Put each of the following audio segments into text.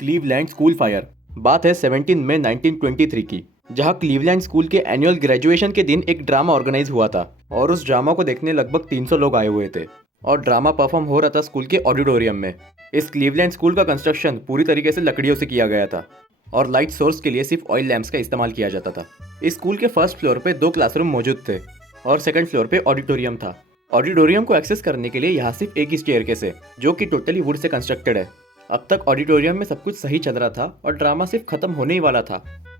Cleveland school fire. बात है 17 मई 1923 की, जहां क्लीवलैंड स्कूल के एनुअल ग्रेजुएशन के दिन एक ड्रामा ऑर्गेनाइज हुआ था और उस ड्रामा को देखने लगभग 300 लोग आए हुए थे और ड्रामा परफॉर्म हो रहा था स्कूल के ऑडिटोरियम में। इस क्लीवलैंड स्कूल का कंस्ट्रक्शन पूरी तरीके से लकड़ियों से किया गया था और लाइट सोर्स के लिए सिर्फ ऑयल लैंप्स का इस्तेमाल किया जाता था। इस स्कूल के फर्स्ट फ्लोर पे 2 क्लासरूम मौजूद थे और सेकंड फ्लोर पे ऑडिटोरियम था। ऑडिटोरियम को एक्सेस करने के लिए यहाँ सिर्फ एक ही स्टेयरकेस है जो कि टोटली वुड से कंस्ट्रक्टेड है। अब तक ऑडिटोरियम में सब कुछ सही चल रहा था और ड्रामा सिर्फ खत्म होने ही वाला था,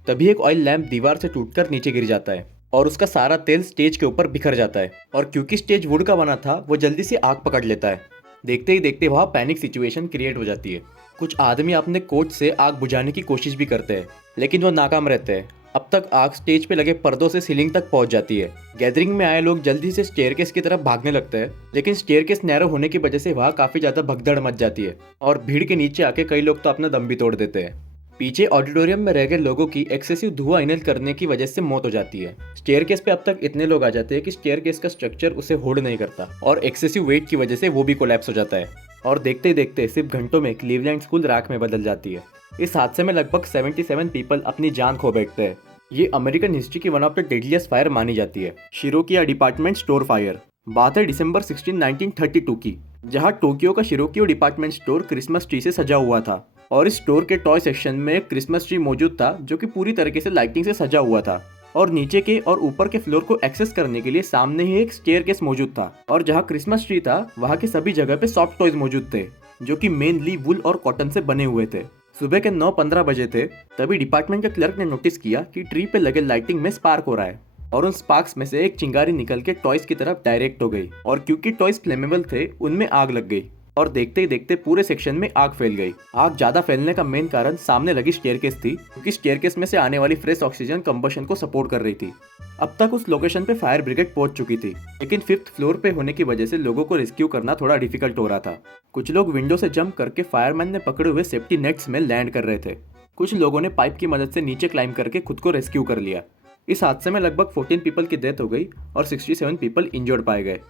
तभी एक ऑयल लैंप दीवार से टूटकर नीचे गिर जाता है और उसका सारा तेल स्टेज के ऊपर बिखर जाता है और क्योंकि स्टेज वुड का बना था वो जल्दी से आग पकड़ लेता है। देखते ही देखते वहाँ पैनिक सिचुएशन क्रिएट हो जाती है। कुछ आदमी अपने कोट से आग बुझाने की कोशिश भी करते हैं लेकिन वो नाकाम रहते हैं। अब तक आग स्टेज पे लगे पर्दों से सीलिंग तक पहुंच जाती है। गैदरिंग में आए लोग जल्दी से स्टेयरकेस की तरफ भागने लगते हैं लेकिन स्टेयरकेस नैरो होने की वजह से वहाँ काफी ज्यादा भगदड़ मच जाती है और भीड़ के नीचे आके कई लोग तो अपना दम भी तोड़ देते हैं। पीछे ऑडिटोरियम में रह गए लोगों की एक्सेसिव धुआं इनहेल करने की वजह से मौत हो जाती है। स्टेयरकेस पे अब तक इतने लोग आ जाते हैं कि स्टेयरकेस का स्ट्रक्चर उसे होल्ड नहीं करता और एक्सेसिव वेट की वजह से वो भी कोलैप्स हो जाता है और देखते ही देखते सिर्फ घंटों में क्लीवलैंड स्कूल राख में बदल जाती है। इस हादसे में लगभग 77 पीपल अपनी जान खो बैठते हैं। ये अमेरिकन हिस्ट्री की one of the deadliest fire मानी जाती है। शिरोकिया डिपार्टमेंट स्टोर फायर। बात है दिसंबर 16, 1932 की, जहां टोक्यो का शिरोकियो डिपार्टमेंट स्टोर क्रिसमस ट्री से सजा हुआ था और इस स्टोर के टॉय सेक्शन में एक क्रिसमस ट्री मौजूद था जो कि पूरी तरीके से लाइटिंग से सजा हुआ था और नीचे के और ऊपर के फ्लोर को एक्सेस करने के लिए सामने ही एक स्टेयरकेस मौजूद था और जहां क्रिसमस ट्री था वहां के सभी जगह पे सॉफ्ट टॉयज मौजूद थे जो कि मेनली वुल और कॉटन से बने हुए थे। सुबह के 9:15 बजे थे, तभी डिपार्टमेंट के क्लर्क ने नोटिस किया कि ट्री पे लगे लाइटिंग में स्पार्क हो रहा है और उन स्पार्क्स में से एक चिंगारी निकल के टॉयज की तरफ डायरेक्ट हो गई और क्योंकि टॉयज फ्लेमेबल थे उनमें आग लग गई और देखते ही देखते पूरे सेक्शन में आग फैल गई। आग ज्यादा फैलने का मेन कारण सामने लगी स्टेयरकेस थी क्योंकि स्टेयरकेस में से आने वाली फ्रेश ऑक्सीजन कंबशन को सपोर्ट कर रही थी। अब तक उस लोकेशन पे फायर ब्रिगेड पहुंच चुकी थी लेकिन 5th फ्लोर पे होने की वजह से लोगों को रेस्क्यू करना थोड़ा डिफिकल्ट हो रहा था। कुछ लोग विंडो से जंप करके फायरमैन ने पकड़े हुए सेफ्टी नेट्स में लैंड कर रहे थे। कुछ लोगों ने पाइप की मदद से नीचे क्लाइंब करके खुद को रेस्क्यू कर लिया। इस हादसे में लगभग 14 पीपल की डेथ हो गई और 67 पीपल इंजर्ड पाए गए।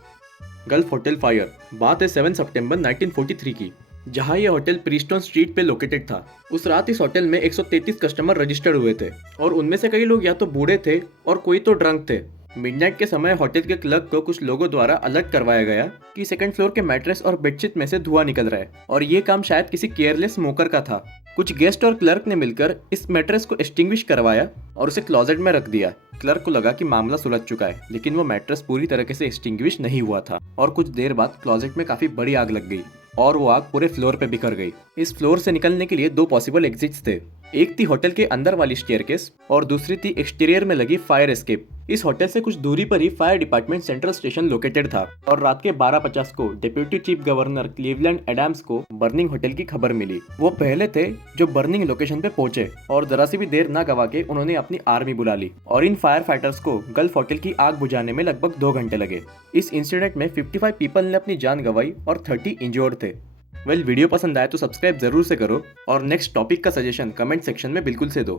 Gulf hotel fire. बात है 7 सितंबर 1943 की, जहां ये होटल प्रीस्टोन स्ट्रीट पे लोकेटेड था। उस रात इस होटल में 133 कस्टमर रजिस्टर्ड हुए थे और उनमें से कई लोग या तो बूढ़े थे और कोई तो ड्रंक थे। मिडनाइट के समय होटल के क्लर्क को कुछ लोगों द्वारा अलर्ट करवाया गया कि सेकंड फ्लोर के मैट्रेस और बेडशीट में से धुआं निकल रहा है और ये काम शायद किसी केयरलेस स्मोकर का था। कुछ गेस्ट और क्लर्क ने मिलकर इस मैट्रेस को एक्सटिंग्विश करवाया और उसे क्लोजेट में रख दिया। क्लर्क को लगा कि मामला सुलझ चुका है लेकिन वो मैट्रेस पूरी तरीके से एक्सटिंग्विश नहीं हुआ था और कुछ देर बाद क्लोजेट में काफी बड़ी आग लग गई और वो आग पूरे फ्लोर पे बिखर गई। इस फ्लोर से निकलने के लिए 2 पॉसिबल एग्जिट्स थे, एक थी होटल के अंदर वाली स्टेयरकेस और दूसरी थी एक्सटीरियर में लगी फायर एस्केप। इस होटल से कुछ दूरी पर ही fire department central station located था और रात के 12:50 को deputy chief governor Cleveland Adams को बर्निंग होटल की खबर मिली। वो पहले थे जो बर्निंग लोकेशन पे पहुंचे और जरा सी भी देर ना गवा के उन्होंने अपनी आर्मी बुला ली और इन फायर फाइटर्स को गल्फ होटल की आग बुझाने में लगभग 2 घंटे लगे। इस इंसिडेंट में 55 पीपल ने अपनी जान गंवाई और 30 इंजर्ड थे। वीडियो पसंद आए तो सब्सक्राइब जरूर से करो और नेक्स्ट टॉपिक का सजेशन कमेंट सेक्शन में बिल्कुल से दो।